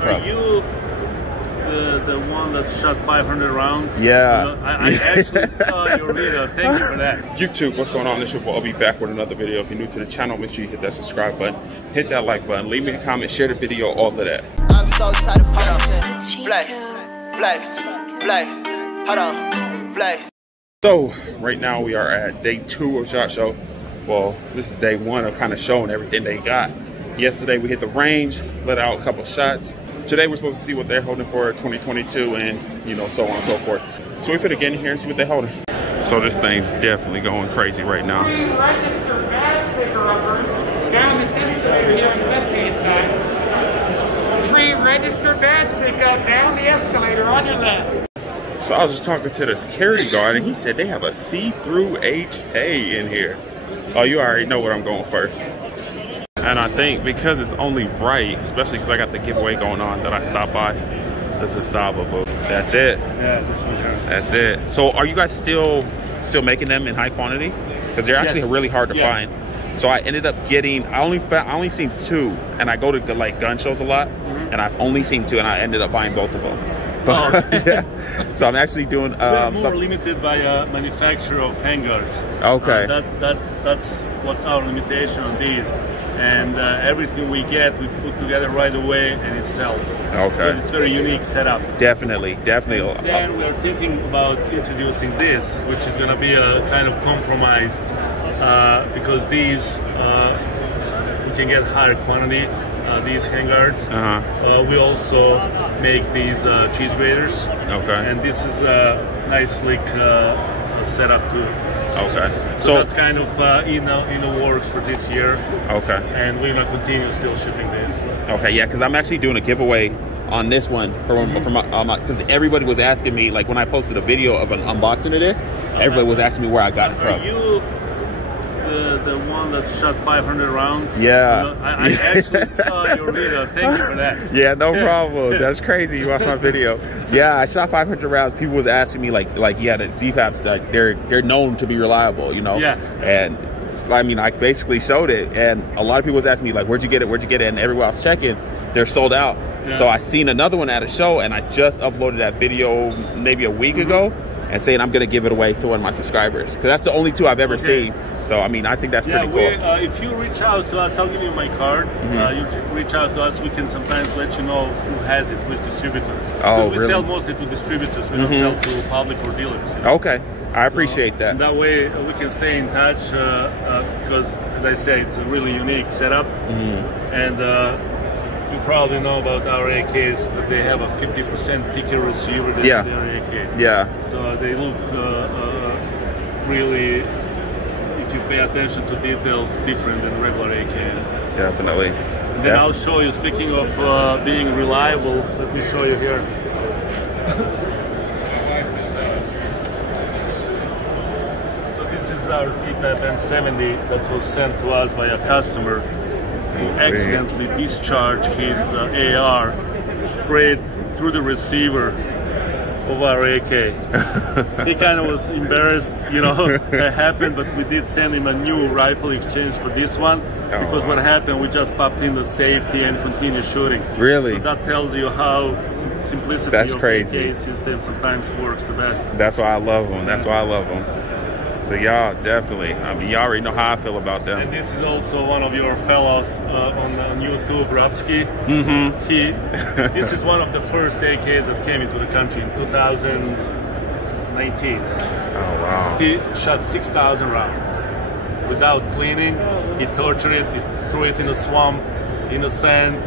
from? Are you the one that shot 500 rounds? Yeah. I actually saw your video. Thank you for that. YouTube, what's going on? This is your boy. I'll be back with another video. If you're new to the channel, make sure you hit that subscribe button, hit that like button, leave me a comment, share the video, all of that. I'm so tired of flexing. Flex. Hold on. Flex. So right now we are at day 2 of SHOT Show. Well, this is day 1 of kind of showing everything they got. Yesterday we hit the range, let out a couple shots. Today we're supposed to see what they're holding for 2022 and, you know, so on and so forth. So we finna get in here and see what they're holding. So this thing's definitely going crazy right now. 3 registered badge picker uppers down this escalator here on the left-hand side. 3 registered badge pickup down the escalator on your left. So I was just talking to the security guard and he said they have a see-through AK in here. Oh, you already know what I'm going first. And I think because it's only right, especially because I got the giveaway going on, that I stopped by. This is stoppable. That's it. Yeah, this one here. That's it. So are you guys still making them in high quantity? Because they're actually really hard to find. So I ended up getting, I only seen 2, and I go to like gun shows a lot, and I've only seen 2, and I ended up buying both of them. But, yeah. So I'm actually doing we're more limited by manufacturer of handguards. Okay. That's what's our limitation on these. And everything we get, we put together right away, and it sells. Okay. It's a very unique setup. Definitely. Then we are thinking about introducing this, which is going to be a kind of compromise, because these you can get higher quantity. These handguards. We also make these cheese graters. Okay. And this is a nice slick setup too. Okay. So that's kind of in the works for this year. Okay. And we're gonna continue still shipping this. Okay. Yeah, because I'm actually doing a giveaway on this one from because everybody was asking me, like when I posted a video of an unboxing of this, everybody was asking me where I got it from. Are you the one that shot 500 rounds? Yeah. I actually saw your video. Thank you for that. Yeah, no problem. That's crazy. You watched my video. Yeah, I shot 500 rounds. People was asking me like yeah, the Z-Paps, like they're known to be reliable, you know. Yeah. And I mean, I basically showed it, and a lot of people was asking me like, where'd you get it? And everywhere I was checking, they're sold out. Yeah. So I seen another one at a show, and I just uploaded that video maybe a week ago, and saying I'm gonna give it away to one of my subscribers, because that's the only 2 I've ever seen. So I mean, I think that's pretty cool. If you reach out to us, I'll give you my card. You reach out to us, we can sometimes let you know who has it, which distributor. Because we sell mostly to distributors. We don't sell to public or dealers. You know? Okay, I appreciate that. That way we can stay in touch, because as I say, it's a really unique setup. And you probably know about our AKs, that they have a 50% thicker receiver than their AK. Yeah. So they look really, if you pay attention to details, different than regular AK. Definitely. And then I'll show you, speaking of being reliable, let me show you here. So this is our Z-Pap M70 that was sent to us by a customer who accidentally discharged his AR straight through the receiver of our AK. He kind of was embarrassed, you know, that happened, but we did send him a new rifle exchange for this one, because what happened, we just popped in the safety and continued shooting. Really? So that tells you how simplicity of AK system sometimes works the best. That's why I love them. That's why I love them. So y'all definitely, I mean, y'all already know how I feel about them. And this is also one of your fellows on YouTube, Rabsky. This is one of the first AKs that came into the country in 2019. Oh wow! He shot 6,000 rounds without cleaning. He tortured it. He threw it in a swamp, in the sand,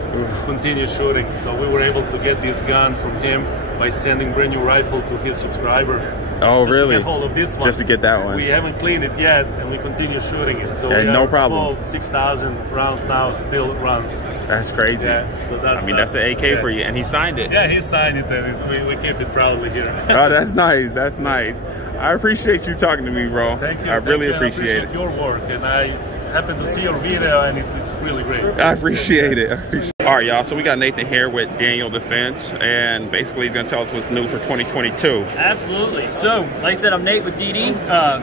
continued shooting. So we were able to get this gun from him by sending brand new rifle to his subscriber. Oh, really? To get hold of this one. Just to get that one. We haven't cleaned it yet, and we continue shooting it. So we no problem. 6,000 rounds now, still runs. That's crazy. Yeah, so that, I mean, that's an AK for you, and he signed it. Yeah, he signed it, and we keep it proudly here. Oh, that's nice. That's nice. I appreciate you talking to me, bro. Thank you. I really appreciate it. Your work, and I happen to see your video, and it's really great. I appreciate it. All right, y'all, so we got Nathan here with Daniel Defense, and basically he's gonna tell us what's new for 2022. Absolutely. So, like I said, I'm Nate with DD.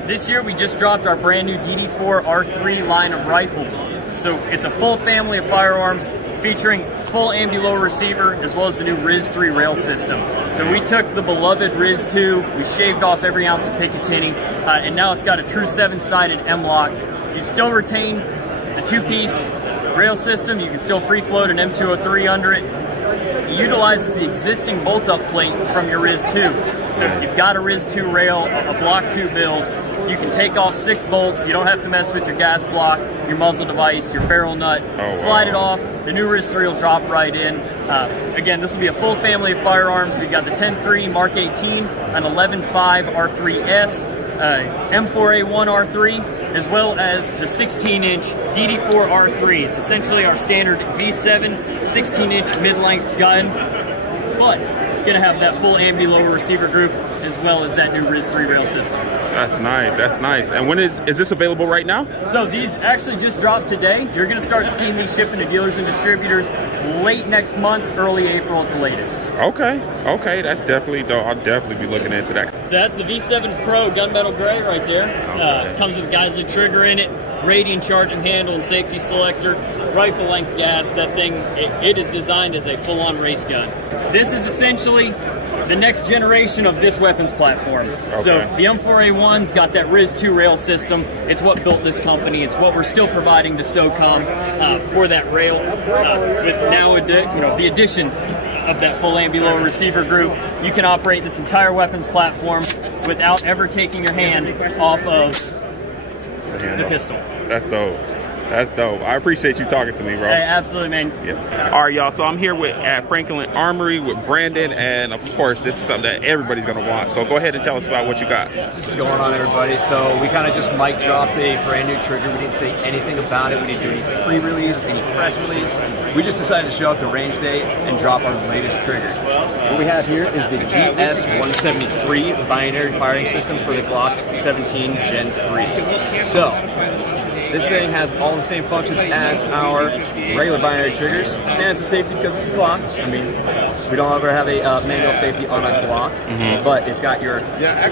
This year we just dropped our brand new DD4 R3 line of rifles. So it's a full family of firearms, featuring full ambi-lower receiver as well as the new RIS-3 rail system. So we took the beloved RIS-2, we shaved off every ounce of Picatinny, and now it's got a true 7-sided M-lock. You still retain the 2-piece rail system, you can still free float an M203 under it. It utilizes the existing bolt-up plate from your RIS-2. So if you've got a RIS-2 rail, a Block 2 build, you can take off 6 bolts, you don't have to mess with your gas block, your muzzle device, your barrel nut, slide it off, the new RIS-3 will drop right in. Again, this will be a full family of firearms. We've got the 10.3 Mark 18, an 11.5 R3S, M4A1 R3, as well as the 16-inch DD4 R3. It's essentially our standard V7 16-inch mid-length gun, but it's going to have that full ambi-lower receiver group as well as that new RIS-3 rail system. That's nice, that's nice. And when is this available right now? So these actually just dropped today. You're going to start seeing these shipping to dealers and distributors late next month, early April at the latest. Okay, okay, that's definitely dope. I'll definitely be looking into that. So that's the V7 Pro gunmetal gray right there. Okay. Comes with a Geissele trigger in it, radian charging handle and safety selector, rifle length gas. That thing, it is designed as a full-on race gun. This is essentially the next generation of this weapons platform. Okay. So the M4A1's got that RIS-2 rail system. It's what built this company. It's what we're still providing to SOCOM for that rail. With now the addition of that full ambi-lower receiver group, you can operate this entire weapons platform without ever taking your hand off of the pistol. That's dope. That's dope. I appreciate you talking to me, bro. Hey, absolutely, man. Yeah. All right, y'all. So I'm here at Franklin Armory with Brandon, and of course, this is something that everybody's gonna want. So go ahead and tell us about what you got. What's going on, everybody? So we kind of just mic dropped a brand new trigger. We didn't say anything about it. We didn't do any pre-release, any press release. We just decided to show up to range day and drop our latest trigger. What we have here is the GS173 binary firing system for the Glock 17 Gen 3. So this thing has all the same functions as our regular binary triggers. Stands as safety because it's a Glock. I mean, we don't ever have a manual safety on a Glock, but it's got your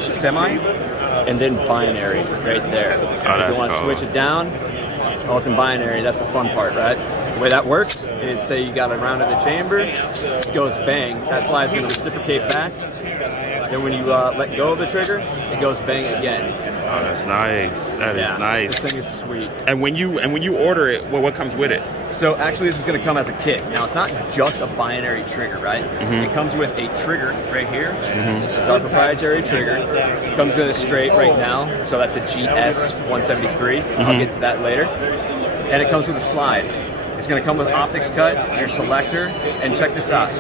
semi and then binary right there. So if you want to switch it down, it's in binary. That's the fun part, right? The way that works is, say you got a round in the chamber, it goes bang. That slide's going to reciprocate back. Then when you let go of the trigger, it goes bang again. Oh, that's nice. That is nice. This thing is sweet. And when you order it, what comes with it? So actually, this is going to come as a kit. Now, it's not just a binary trigger, right? It comes with a trigger right here. This is our proprietary trigger. It comes in a straight right now. So that's the GS173. I'll get to that later. And it comes with a slide. It's going to come with optics cut, your selector, and check this out.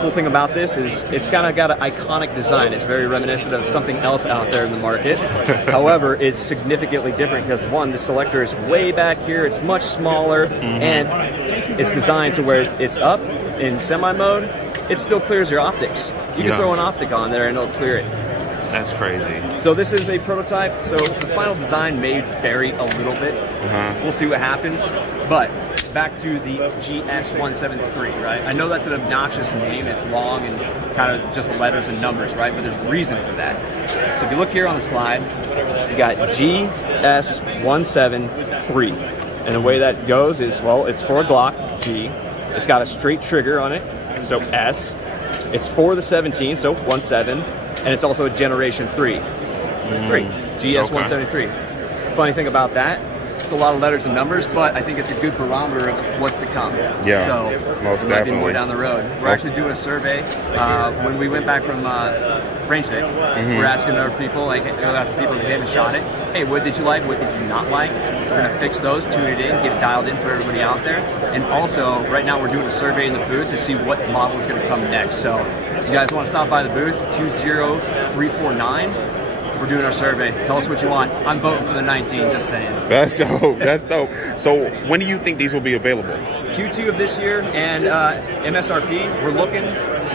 Cool thing about this is it's kind of got an iconic design. It's very reminiscent of something else out there in the market. However, it's significantly different because, one, the selector is way back here. It's much smaller, and it's designed to where it's up in semi mode. It still clears your optics. You can throw an optic on there and it'll clear it. That's crazy. So this is a prototype. So the final design may vary a little bit. We'll see what happens. But back to the GS173, right? I know that's an obnoxious name. It's long and kind of just letters and numbers, right? But there's a reason for that. So if you look here on the slide, you got GS173. And the way that goes is, well, it's for a Glock, G. It's got a straight trigger on it, so S. It's for the 17, so 17. And it's also a Generation 3. GS173. Funny thing about that, it's a lot of letters and numbers, but I think it's a good barometer of what's to come. Yeah, so most there might be definitely. more down the road. We're actually doing a survey. When we went back from range day, we're asking our people, asking people who came and shot it, hey, what did you like? What did you not like? We're going to fix those, tune it in, get it dialed in for everybody out there. And also, right now we're doing a survey in the booth to see what model is going to come next. So if you guys want to stop by the booth, 20349. We're doing our survey. Tell us what you want. I'm voting for the 19, just saying. That's dope. That's dope. So when do you think these will be available? Q2 of this year, and MSRP, we're looking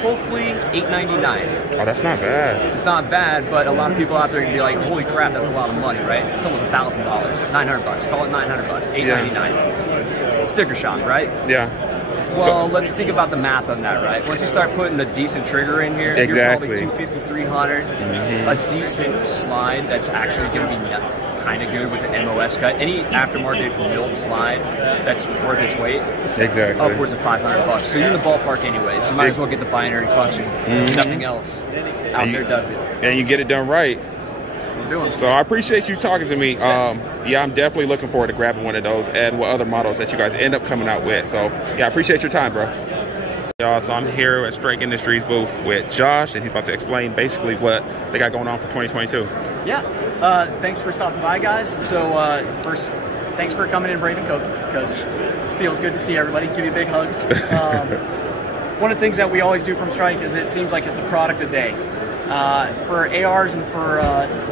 hopefully $899. Oh, that's not bad. It's not bad, but a lot of people out there can be like, holy crap, that's a lot of money, right? It's almost $1,000, $900. Call it $900, $899. Sticker shock, right? Yeah. Well, let's think about the math on that, right? Once you start putting a decent trigger in here, you're probably $250, $300. A decent slide that's actually going to be kind of good with an MOS cut. Any aftermarket milled slide that's worth its weight, exactly, upwards of $500. So you're in the ballpark anyways. You might as well get the binary function. Nothing else out there does it. And you get it done right. So I appreciate you talking to me. Yeah, I'm definitely looking forward to grabbing one of those and what other models that you guys end up coming out with. So yeah, I appreciate your time, bro. Y'all, so I'm here at Strike Industries booth with Josh, and he's about to explain basically what they got going on for 2022. Yeah, thanks for stopping by, guys. So first, thanks for coming in brave and COVID, because it feels good to see everybody. Give you a big hug. One of the things that we always do from Strike is it seems like it's a product a day. For ARs and for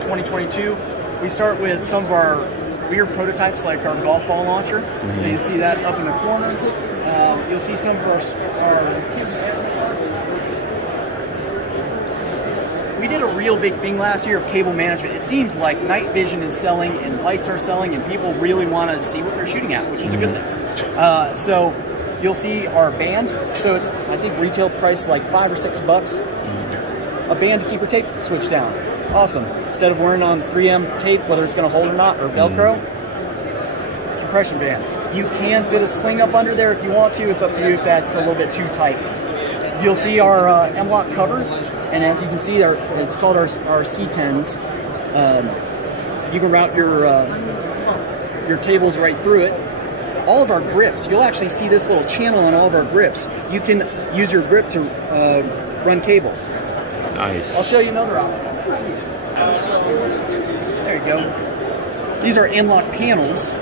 2022, we start with some of our weird prototypes like our golf ball launcher. So you see that up in the corner. You'll see some of our kids' parts. We did a real big thing last year of cable management. It seems like night vision is selling and lights are selling and people really want to see what they're shooting at, which is a good thing. So you'll see our band. So it's, I think, retail price is like $5 or $6. A band to keep your tape switch down. Awesome. Instead of wearing on 3M tape, whether it's going to hold or not, or Velcro, compression band. You can fit a sling up under there if you want to. It's up to you if that's a little bit too tight. You'll see our M-Lock covers, and as you can see, it's called our C10s. You can route your cables right through it. All of our grips, you'll actually see this little channel on all of our grips. You can use your grip to run cable. Nice. I'll show you another option. There you go. These are N-Lock panels.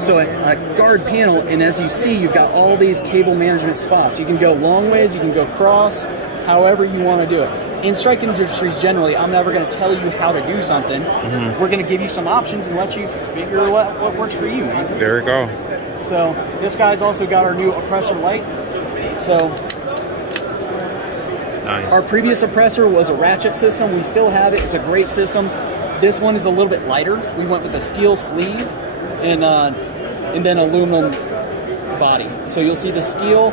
So a guard panel, and as you see, you've got all these cable management spots. You can go long ways, you can go cross, however you want to do it. In Strike Industries generally, I'm never going to tell you how to do something. We're going to give you some options and let you figure what works for you, man. There we go. So this guy's also got our new oppressor light. So nice. Our previous oppressor was a ratchet system. We still have it. It's a great system. This one is a little bit lighter. We went with a steel sleeve and then aluminum body. So you'll see the steel.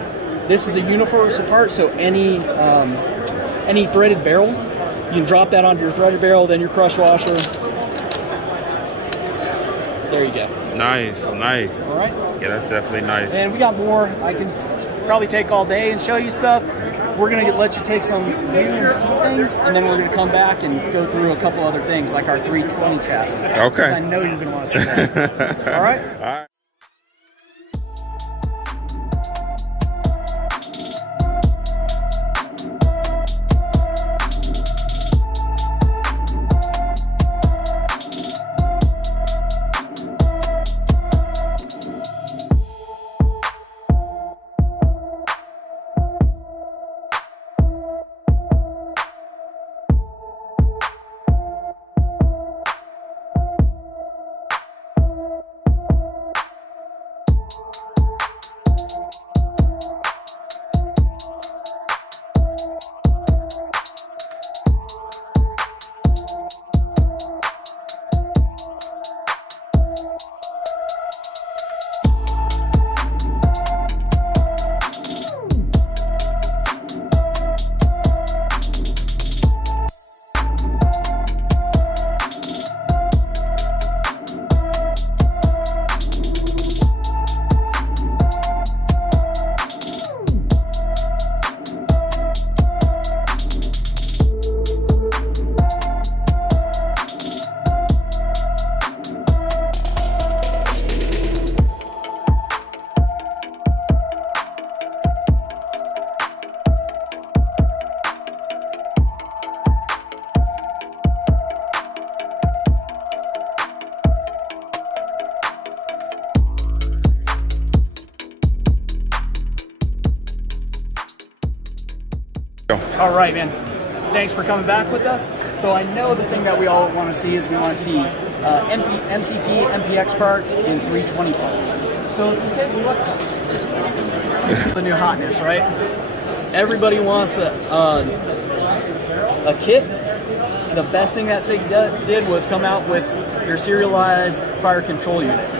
This is a universal part, so any threaded barrel, you can drop that onto your threaded barrel, then your crush washer. There you go. Nice, nice. All right. Yeah, that's definitely nice. And we got more. I can probably take all day and show you stuff. We're going to let you take some view and see things, and then we're going to come back and go through a couple other things, like our 320 chassis. Okay. I know you're going to want to see that. All right? All right. All right, man. Thanks for coming back with us. So I know the thing that we all want to see is we want to see MCP, MPX parts, and 320 parts. So if you take a look at the new hotness, right? Everybody wants a kit. The best thing that SIG did was come out with your serialized fire control unit.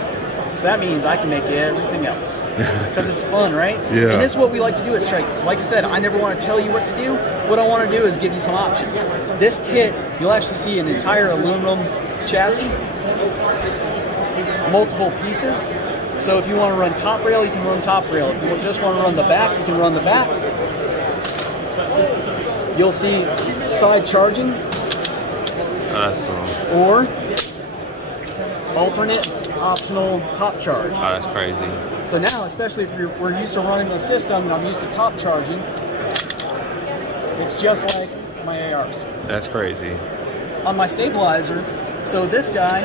So that means I can make everything else because it's fun, right? Yeah. And this is what we like to do at Strike. Like I said, I never want to tell you what to do. What I want to do is give you some options. This kit, you'll actually see an entire aluminum chassis, multiple pieces. So if you want to run top rail, you can run top rail. If you just want to run the back, you can run the back. You'll see side charging. That's cool. Or alternate optional top charge. Oh, that's crazy. So now, especially if we're used to running the system and I'm used to top charging, it's just like my ARs. That's crazy. On my stabilizer, so this guy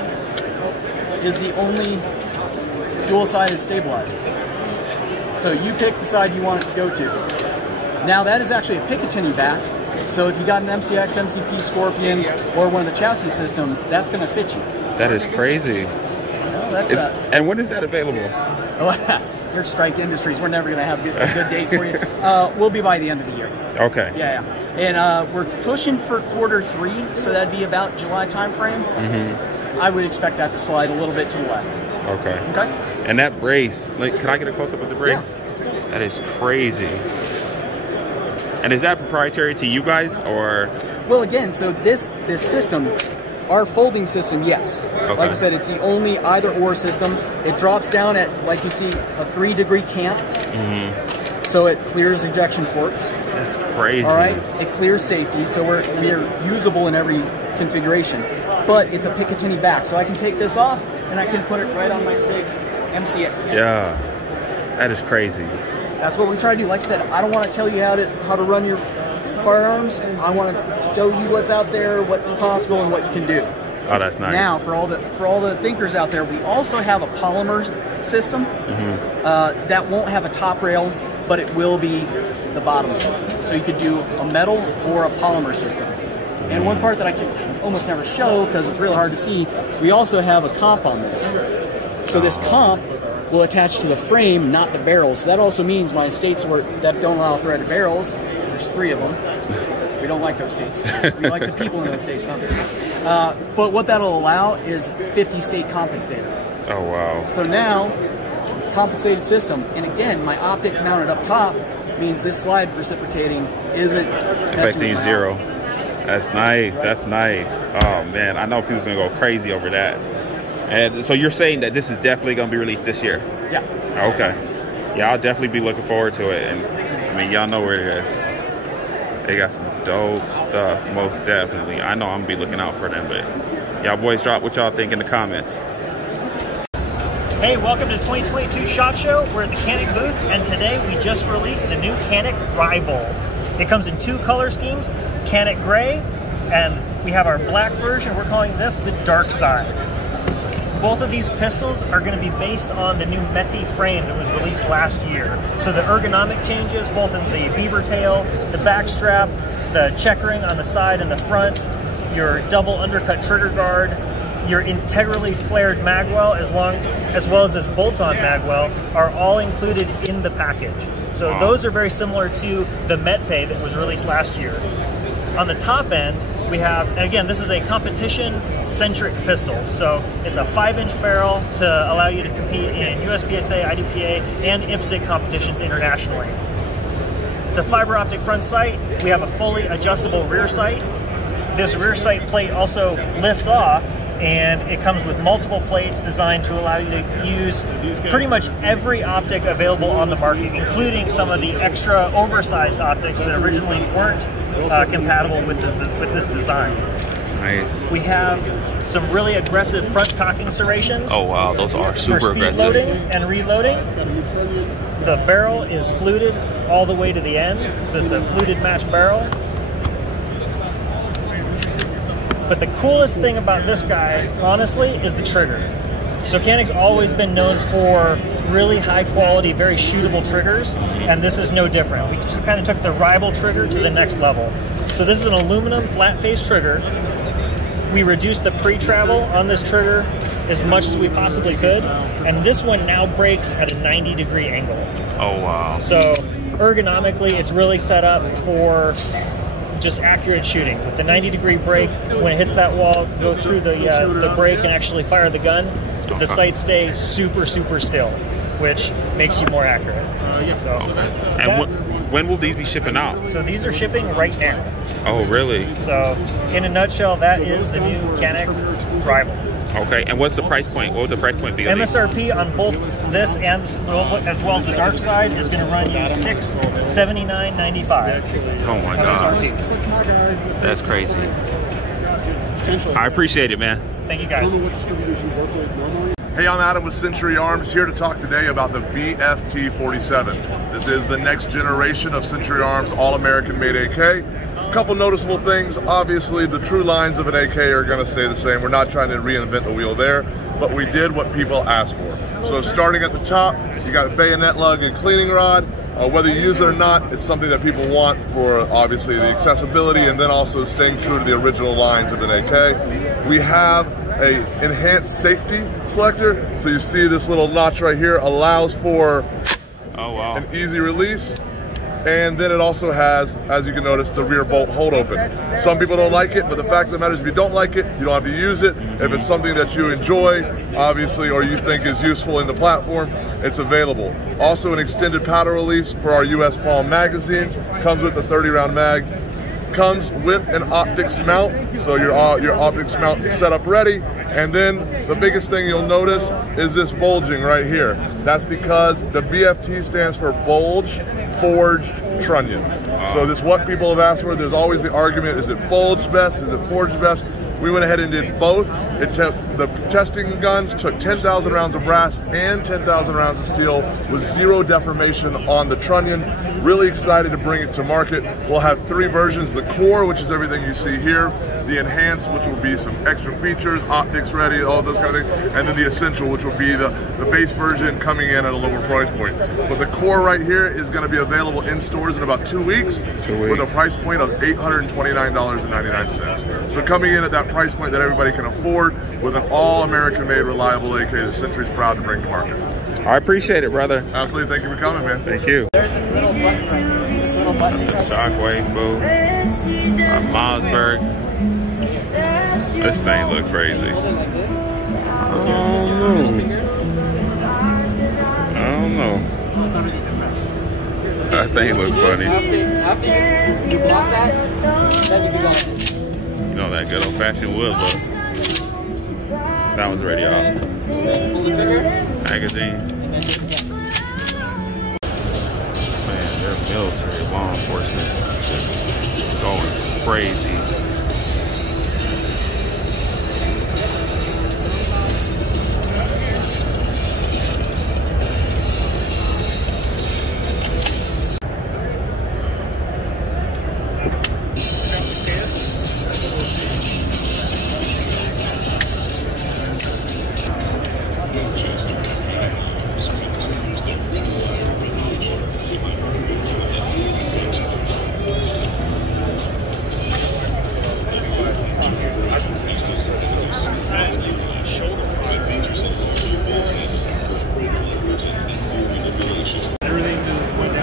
is the only dual-sided stabilizer. So you pick the side you want it to go to. Now that is actually a Picatinny back, so if you got an MCX, MCP, Scorpion, or one of the chassis systems, that's going to fit you. That is crazy. Well, that's and when is that available? Your Strike Industries, we're never going to have a good date for you. We'll be by the end of the year. Okay. Yeah. And we're pushing for Q3, so that'd be about July timeframe. I would expect that to slide a little bit to the left. Okay. Okay. And that brace, like, can I get a close-up with the brace? Yeah. That is crazy. And is that proprietary to you guys, or? Well, again, so this system, our folding system, yes. Okay. Like I said, it's the only either-or system. It drops down at, like you see, a 3-degree camp. So it clears ejection ports. That's crazy. All right, it clears safety, so we're usable in every configuration. But it's a Picatinny back, so I can take this off and I can put it right on my SIG MCX. Yeah, that is crazy. That's what we try to do. Like I said, I don't want to tell you how to run your firearms. I want to show you what's out there, what's possible, and what you can do. Oh, that's nice. Now, for all the thinkers out there, we also have a polymer system that won't have a top rail, but it will be the bottom system. So you could do a metal or a polymer system. And one part that I can almost never show because it's really hard to see, we also have a comp on this. So this comp will attach to the frame, not the barrel. So that also means my states that don't allow threaded barrels, there's 3 of them. We don't like those states. We like the people in those states, not this one. But what that'll allow is 50-state compensator. Oh, wow. So now, compensated system. And again, my optic mounted up top means this slide reciprocating isn't affecting zero. That's nice. That's nice. Oh, man. I know people's going to go crazy over that. And so you're saying that this is definitely going to be released this year? Yeah. Okay. Yeah, I'll definitely be looking forward to it. And, I mean, y'all know where it is. They got some dope stuff, most definitely. I know I'm going to be looking out for them, but y'all boys drop what y'all think in the comments. Hey, welcome to 2022 SHOT Show. We're at the Canik booth, and today we just released the new Canik Rival. It comes in 2 color schemes, Canik Gray, and we have our black version. We're calling this the Dark Side. Both of these pistols are going to be based on the new Metzi frame that was released last year. So the ergonomic changes, both in the beaver tail, the back strap, the checkering on the side and the front, your double undercut trigger guard, your integrally flared magwell, as well as this bolt-on magwell, are all included in the package. So those are very similar to the Mete that was released last year. On the top end, we have, and again, this is a competition-centric pistol. So it's a 5-inch barrel to allow you to compete in USPSA, IDPA, and IPSC competitions internationally. It's a fiber optic front sight. We have a fully adjustable rear sight. This rear sight plate also lifts off, and it comes with multiple plates designed to allow you to use pretty much every optic available on the market, including some of the extra oversized optics that originally weren't compatible with this design. Nice. We have some really aggressive front cocking serrations. Oh wow, those are super for speed aggressive. loading and reloading. The barrel is fluted all the way to the end, so it's a fluted match barrel. But the coolest thing about this guy, honestly, is the trigger. So Canik's always been known for really high quality, very shootable triggers, and this is no different. We kind of took the Rival trigger to the next level. So this is an aluminum flat face trigger. We reduced the pre-travel on this trigger as much as we possibly could, and this one now breaks at a 90-degree angle. Oh wow. So ergonomically, it's really set up for just accurate shooting. With the 90-degree break, when it hits that wall, go through the break and actually fire the gun, the sight stays super, super still, which makes you more accurate. And when will these be shipping out? So these are shipping right now. Oh, really? So in a nutshell, that is the new Canik Rival. Okay, and what's the price point? What would the price point be on these? MSRP on both this and as well as the dark side is going to run you $679.95. Oh my God, that's crazy. I appreciate it, man. Thank you, guys. Hey, I'm Adam with Century Arms, here to talk today about the BFT47. This is the next generation of Century Arms All-American made AK. A couple noticeable things. Obviously, the true lines of an AK are going to stay the same. We're not trying to reinvent the wheel there, but we did what people asked for. So starting at the top, you got a bayonet lug and cleaning rod. Whether you use it or not, it's something that people want for obviously the accessibility and then also staying true to the original lines of an AK. We have a enhanced safety selector. So you see this little notch right here allows for an easy release. And then it also has, as you can notice, the rear bolt hold open. Some people don't like it, but the fact of the matter is if you don't like it, you don't have to use it. If it's something that you enjoy, obviously, or you think is useful in the platform, it's available. Also an extended powder release for our US Palm magazines. Comes with a 30-round mag. Comes with an optics mount, so your optics mount set up ready. And then the biggest thing you'll notice is this bulging right here. That's because the BFT stands for bulge forged trunnion. So this is what people have asked for. There's always the argument, is it bulged best, is it forged best? We went ahead and did both. The testing guns took 10,000 rounds of brass and 10,000 rounds of steel with zero deformation on the trunnion. Really excited to bring it to market. We'll have 3 versions: the core, which is everything you see here; the enhanced, which will be some extra features, optics ready, all those kind of things; and then the essential, which will be the base version coming in at a lower price point. But the core right here is going to be available in stores in about 2 weeks, with a price point of $829.99. So coming in at that price point that everybody can afford with an all-American made reliable AK that Century's proud to bring to market. I appreciate it, brother. Absolutely. Thank you for coming, man. Thank you. There's this little button right here. This little button. The Shockwave boo. Mossberg. This thing look crazy. I don't know. That thing look funny. After you block that, then you can go. You know that good old-fashioned wood look. That one's already off. Magazine. Man, their military law enforcement's going crazy.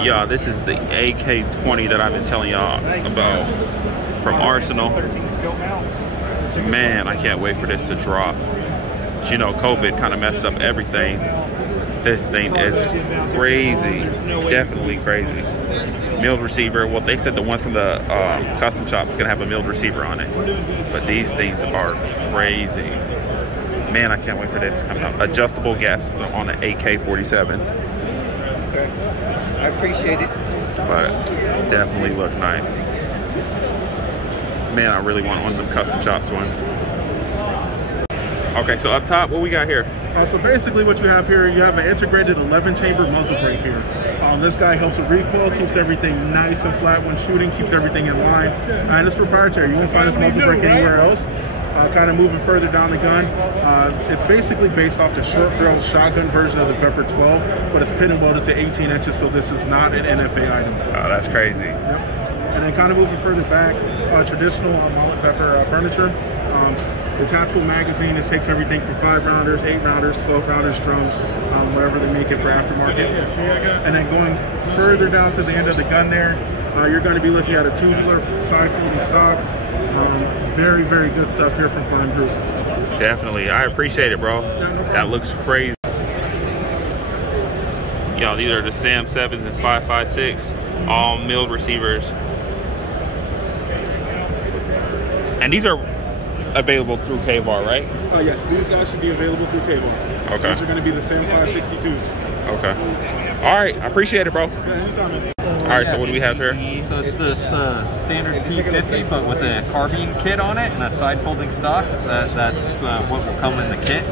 Y'all, this is the AK-20 that I've been telling y'all about from Arsenal. Man, I can't wait for this to drop. But you know, COVID kind of messed up everything. This thing is crazy, definitely crazy. Milled receiver, well, they said the one from the custom shop is gonna have a milled receiver on it. But these things are crazy. Man, I can't wait for this to come out. Adjustable gas on the AK-47. I appreciate it. But definitely look nice. Man, I really want one of them custom shops ones. Okay, so up top, what we got here? So basically what you have here, you have an integrated 11-chamber muzzle brake here. This guy helps with recoil, keeps everything nice and flat when shooting, keeps everything in line. And it's proprietary. You won't find this muzzle brake anywhere else. Kind of moving further down the gun, it's basically based off the short throw shotgun version of the Vepr 12, but it's pin and welded to 18 inches, so this is not an NFA item. Oh, that's crazy. Yep. And then kind of moving further back, traditional mullet Vepr furniture. Detachable magazine, this takes everything from 5-rounders, 8-rounders, 12-rounders, drums, wherever they make it for aftermarket. And then going further down to the end of the gun there, you're going to be looking at a tubular side folding stock. Very, very good stuff here from Fine Group. Definitely. I appreciate it, bro. That looks crazy. Y'all, these are the Sam 7s and 5.56, all milled receivers. And these are available through KVAR, right? Yes, these guys should be available through KVAR. Okay. These are going to be the same 562s. Okay. All right. I appreciate it, bro. Yeah, anytime, man. All right. So what do we have here? So it's the standard P50, but with a carbine kit on it and a side folding stock. That's what will come in the kit.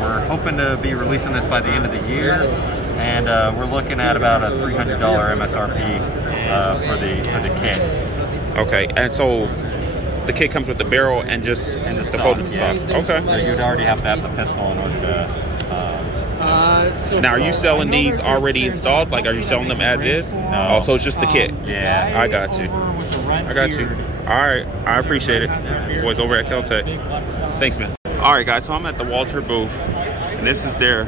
We're hoping to be releasing this by the end of the year, and we're looking at about a $300 MSRP for the kit. Okay. And so the kit comes with the barrel and just the folding stock. Okay. So you'd already have to have the pistol in order to. Now, are you selling these already installed? Like, are you selling them as is? No. Oh, so it's just the kit? Yeah. I got you. I got you. All right. I appreciate it. Boys over at Kel-Tec. Thanks, man. All right, guys. So I'm at the Walter booth, and this is their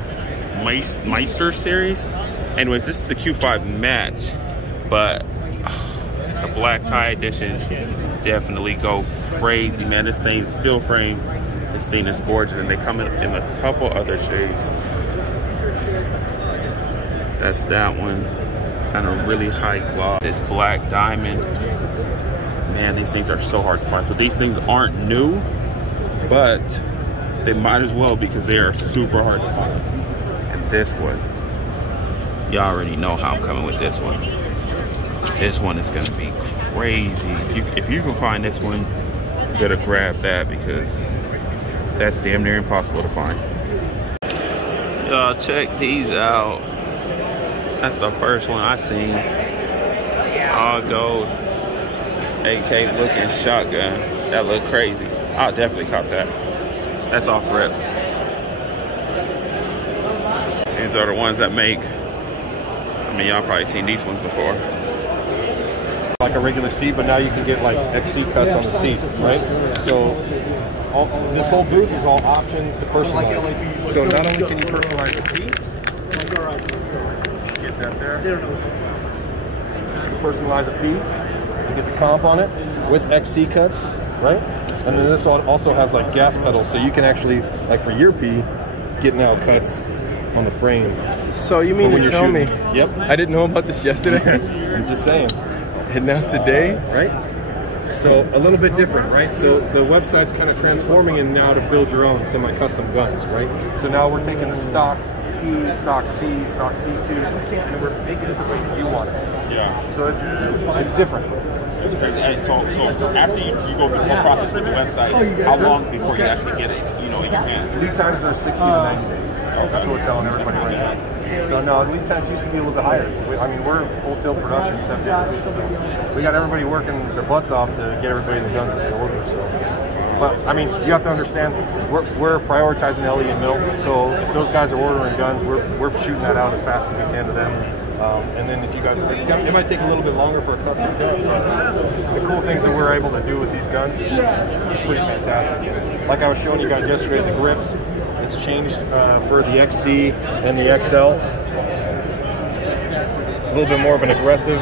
Meister series. Anyways, this is the Q5 match, but the black tie edition definitely go crazy, man. This thing is steel frame. This thing is gorgeous, and they come in a couple other shades. That's that one, kind of really high gloss. This black diamond. Man, these things are so hard to find. So these things aren't new, but they might as well because they are super hard to find. And this one, y'all already know how I'm coming with this one. This one is gonna be crazy. If you can find this one, you better grab that because that's damn near impossible to find. Y'all check these out. That's the first one I seen. All gold, AK looking shotgun. That look crazy. I'll definitely cop that. That's off rip. These are the ones that make, I mean, y'all probably seen these ones before. Like a regular seat, but now you can get like XC cuts on the seat, right? So this whole booth is all options to personalize. So not only can you personalize the seat, get that there. Personalize a P, you get the comp on it with XC cuts, right? And then this one also has like gas pedals, so you can actually, like for your P, get now cuts on the frame. So you mean to tell me? Yep. I didn't know about this yesterday. I'm just saying. And now today, right? So a little bit different, right? So the website's kind of transforming and now to build your own semi-custom guns, right? So now we're taking the stock P, stock C, stock C2, and we're making it the way that you want it. Yeah. So it's different. It's crazy. And so after you go through the whole process with the website, how long before you actually get it, in your hands? Lead times are 60 to 90 days. That's what we're telling everybody right now. So no, lead times used to be a little bit higher. I mean, we're full tilt production 7 days a week, so we got everybody working their butts off to get everybody the guns that they order. So, but I mean, you have to understand, we're prioritizing LE and mill. So if those guys are ordering guns, we're shooting that out as fast as we can to them. And then if you guys, it might take a little bit longer for a custom gun, but the cool things that we're able to do with these guns is pretty fantastic. Like I was showing you guys yesterday, the grips. It's changed for the XC and the XL. A little bit more of an aggressive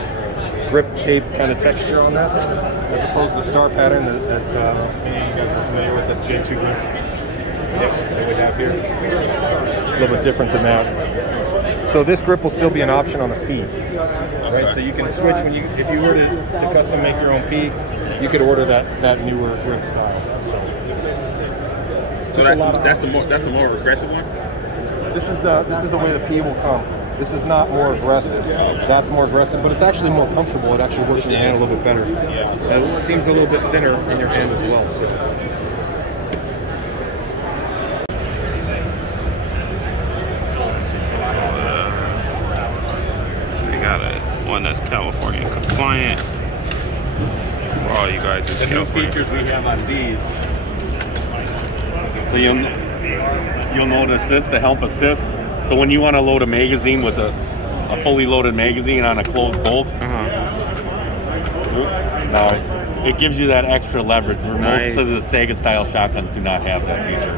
grip tape kind of texture on this, as opposed to the star pattern that you guys are familiar with, that Gen 2 grips that we have here. A little bit different than that. So this grip will still be an option on a P, right? So you can switch if you were to custom make your own P, you could order that newer grip style. So that's the more aggressive one. This is the way the P will come. This is not more aggressive. That's more aggressive, but it's actually more comfortable. It actually works in your hand a little bit better. It seems a little bit thinner in your hand as well. So. We got one that's California compliant. For all you guys, the new features we have on these. So you'll notice this, the help assist. So when you want to load a magazine with a fully loaded magazine on a closed bolt, now it gives you that extra leverage. Where most of the Sega style shotguns do not have that feature.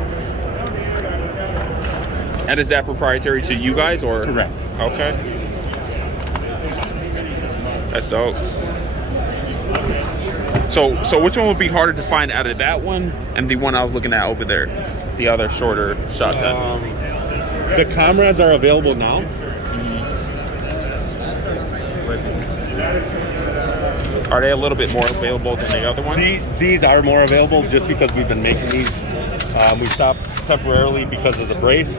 And is that proprietary to you guys, or? Correct. Okay. That's dope. So which one would be harder to find out of that one and the one I was looking at over there, the other shorter shotgun? The Comrades are available now. Are they a little bit more available than the other ones? These are more available just because we've been making these. We stopped temporarily because of the brace.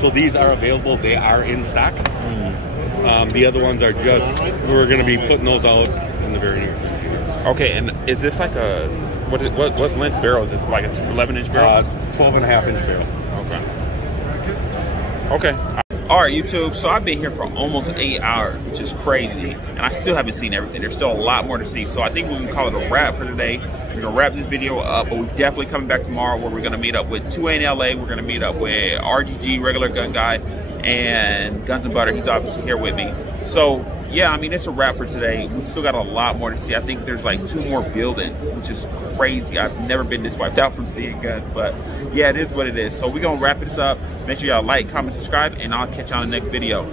So these are available. They are in stock. The other ones are just, we're going to be putting those out in the very near future. Okay, and is this like a, what's length barrel? Is this like a 11-inch barrel? 12.5-inch barrel. Okay. All right, YouTube. So I've been here for almost 8 hours, which is crazy, and I still haven't seen everything. There's still a lot more to see. So I think we can call it a wrap for today. We're gonna wrap this video up, but we're definitely coming back tomorrow where we're gonna meet up with 2A in LA. We're gonna meet up with RGG, Regular Gun Guy, and Guns and Butter. He's obviously here with me. So yeah, I mean, it's a wrap for today. We still got a lot more to see. I think there's like 2 more buildings, which is crazy. I've never been this wiped out from seeing guns, but yeah, it is what it is. So we're gonna wrap this up. Make sure y'all like, comment, subscribe, and I'll catch you on the next video.